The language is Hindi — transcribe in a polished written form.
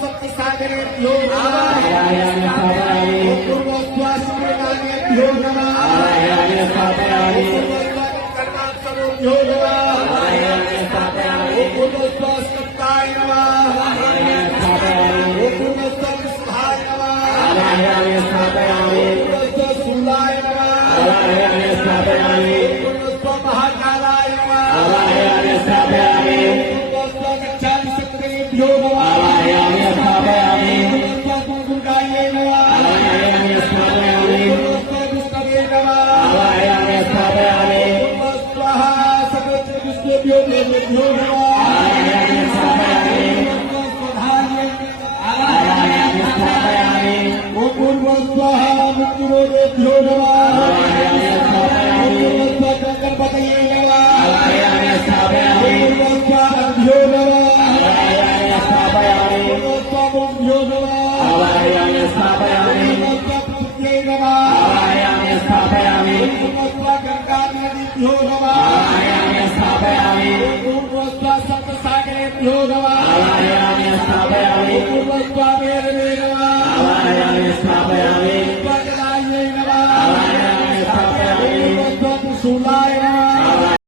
सप्तसागरेभ्यो नमः। पूर्वस्वाश्रमेभ्यो नमः। कर्णाक्षरेभ्यो नमः। पूर्वस्वास्कप्ताय नमः। पूर्वस्वास्कप्ताय नमः। पूर्वस्वासूलाय नमः। पूर्वस्वामहाकालाय नमः। पूर्वस्वागच्छादिशक्तिभ्यो नमः। पूर्वस्वागुरुगायै नमः। पूर्वस्वाविष्णवे नमः। पूर्वस्वाहा सकलविष्णुभ्यो देवेभ्यो नमः। पूर्वस्वाहा मृत्युरोगेभ्यो नमः। पूर्वस्वागणपतये नमः। पूर्वस्वाभ्यो नमः। पूर्वस्वाभ्यो नमः। पूर्वस्वापुत्रे नमः। पूर्वस्वागङ्गानदीभ्यो नमः। पूर्वस्वासप्तसागरेभ्यो नमः। पूर्वस्वामेरवे नमः।